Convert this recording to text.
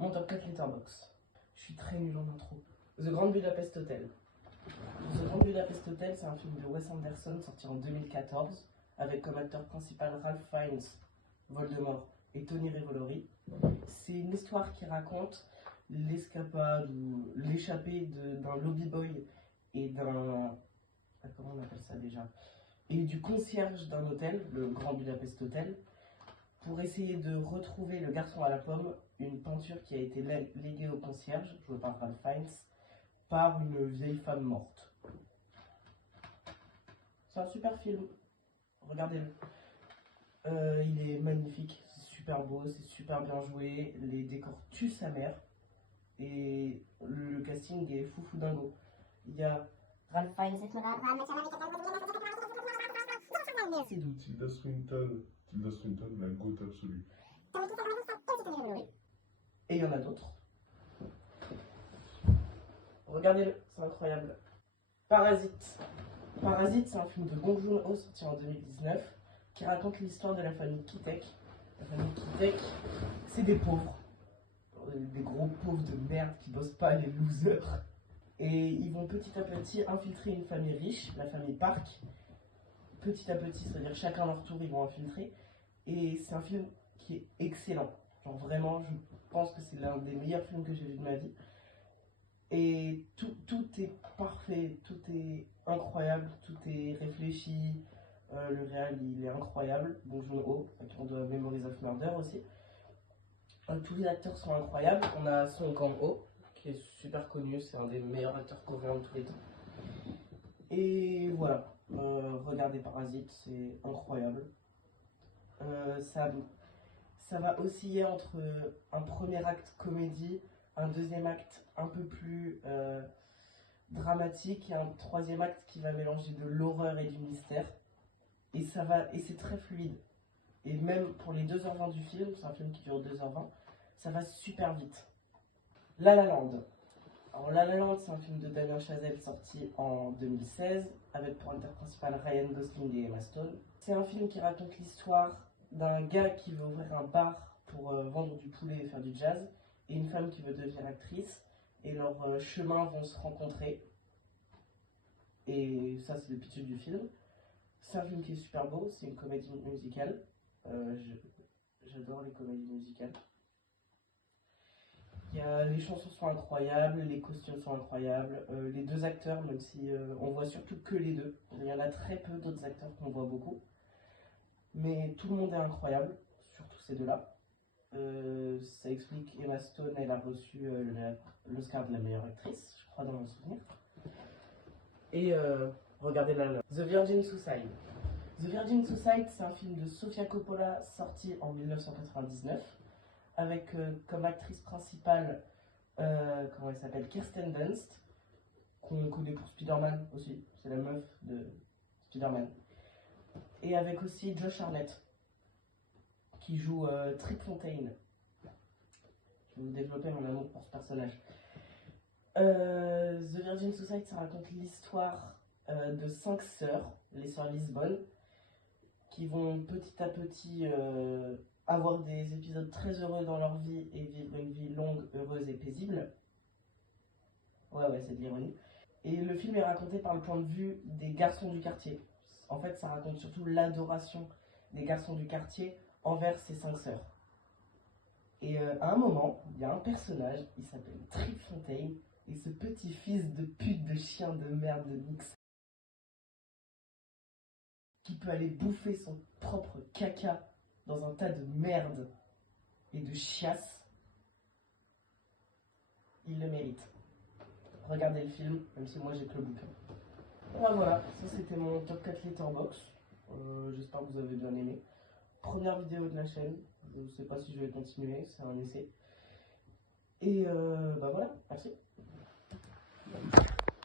Mon top 4 Letterboxd. Je suis très nul en intro. The Grand Budapest Hotel. The Grand Budapest Hotel, c'est un film de Wes Anderson sorti en 2014 avec comme acteur principal Ralph Fiennes, Voldemort, et Tony Revolori. C'est une histoire qui raconte l'escapade ou l'échappée d'un lobby boy et d'un... Comment on appelle ça déjà? Et du concierge d'un hôtel, le Grand Budapest Hotel, pour essayer de retrouver le garçon à la pomme, une peinture qui a été léguée au concierge, joué par Ralph Fiennes, par une vieille femme morte. C'est un super film, regardez-le. Il est magnifique, c'est super beau, c'est super bien joué, les décors tuent sa mère, et le casting est foufou dingo. Il y a Ralph Fiennes, Tilda Swinton, la goûte absolue. et il y en a d'autres. Regardez-le, c'est incroyable. Parasite. Parasite, c'est un film de Bong Joon-ho sorti en 2019 qui raconte l'histoire de la famille Kitek. La famille Kitek, c'est des pauvres. Des gros pauvres de merde qui bossent pas, les losers. Et ils vont petit à petit infiltrer une famille riche, la famille Park. Petit à petit, c'est-à-dire chacun à leur tour, ils vont infiltrer. Et c'est un film qui est excellent. Genre vraiment, je pense que c'est l'un des meilleurs films que j'ai vu de ma vie. Et tout est parfait, tout est incroyable, tout est réfléchi. Le réal, il est incroyable. Bong Joon-ho, à qui on doit Memories of Murder aussi. Tous les acteurs sont incroyables. On a Song Kang-ho, qui est super connu, c'est un des meilleurs acteurs coréens de tous les temps. Et voilà, regardez Parasite, c'est incroyable. Ça va osciller entre un premier acte comédie, un deuxième acte un peu plus dramatique et un troisième acte qui va mélanger de l'horreur et du mystère. Et c'est très fluide. Et même pour les 2h20 du film, c'est un film qui dure 2h20, ça va super vite. La La Land. Alors La La Land, c'est un film de Damien Chazelle sorti en 2016 avec pour acteur principal Ryan Gosling et Emma Stone. C'est un film qui raconte l'histoire d'un gars qui veut ouvrir un bar pour vendre du poulet et faire du jazz, et une femme qui veut devenir actrice, et leurs chemins vont se rencontrer. Et ça, c'est le pitch du film. C'est un film qui est super beau, c'est une comédie musicale. J'adore les comédies musicales. Les chansons sont incroyables, les costumes sont incroyables, les deux acteurs, même si on voit surtout que les deux. Il y en a très peu d'autres acteurs qu'on voit beaucoup. Mais tout le monde est incroyable, surtout ces deux-là. Ça explique Emma Stone, elle a reçu l'Oscar de la meilleure actrice, je crois dans mon souvenir. Et regardez là. The Virgin Suicide. The Virgin Suicide, c'est un film de Sofia Coppola sorti en 1999 avec comme actrice principale, comment elle s'appelle, Kirsten Dunst, qu'on connaît pour Spider-Man aussi, c'est la meuf de Spider-Man. Et avec aussi Josh Hartnett, qui joue Trip Fontaine. Je vais vous développer mon amour pour ce personnage. The Virgin Suicide, ça raconte l'histoire de 5 sœurs, les sœurs Lisbonne, qui vont petit à petit avoir des épisodes très heureux dans leur vie et vivre une vie longue, heureuse et paisible. Ouais, c'est de l'ironie. Et le film est raconté par le point de vue des garçons du quartier. En fait, ça raconte surtout l'adoration des garçons du quartier envers ces 5 sœurs. Et à un moment, il y a un personnage, il s'appelle Trip Fontaine, et ce petit fils de pute de chien de merde de Nix, qui peut aller bouffer son propre caca dans un tas de merde et de chiasse, il le mérite. Regardez le film, même si moi j'ai que le bouquin. Voilà, ça c'était mon top 4 Letterboxd. J'espère que vous avez bien aimé. Première vidéo de la chaîne, je ne sais pas si je vais continuer, c'est un essai. Et voilà, merci.